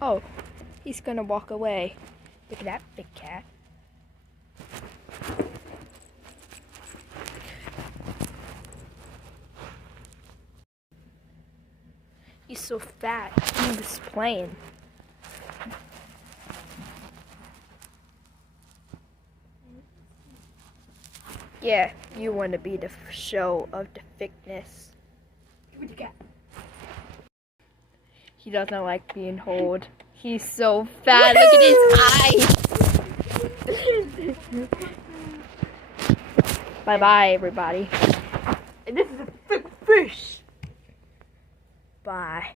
Oh, he's gonna walk away. Look at that big cat. He's so fat. He was playing. Yeah, you want to be the show of the thickness. Where'd you get? He doesn't like being held. He's so fat. Look at his eyes. Bye-bye, everybody. And this is a thick fish. Bye.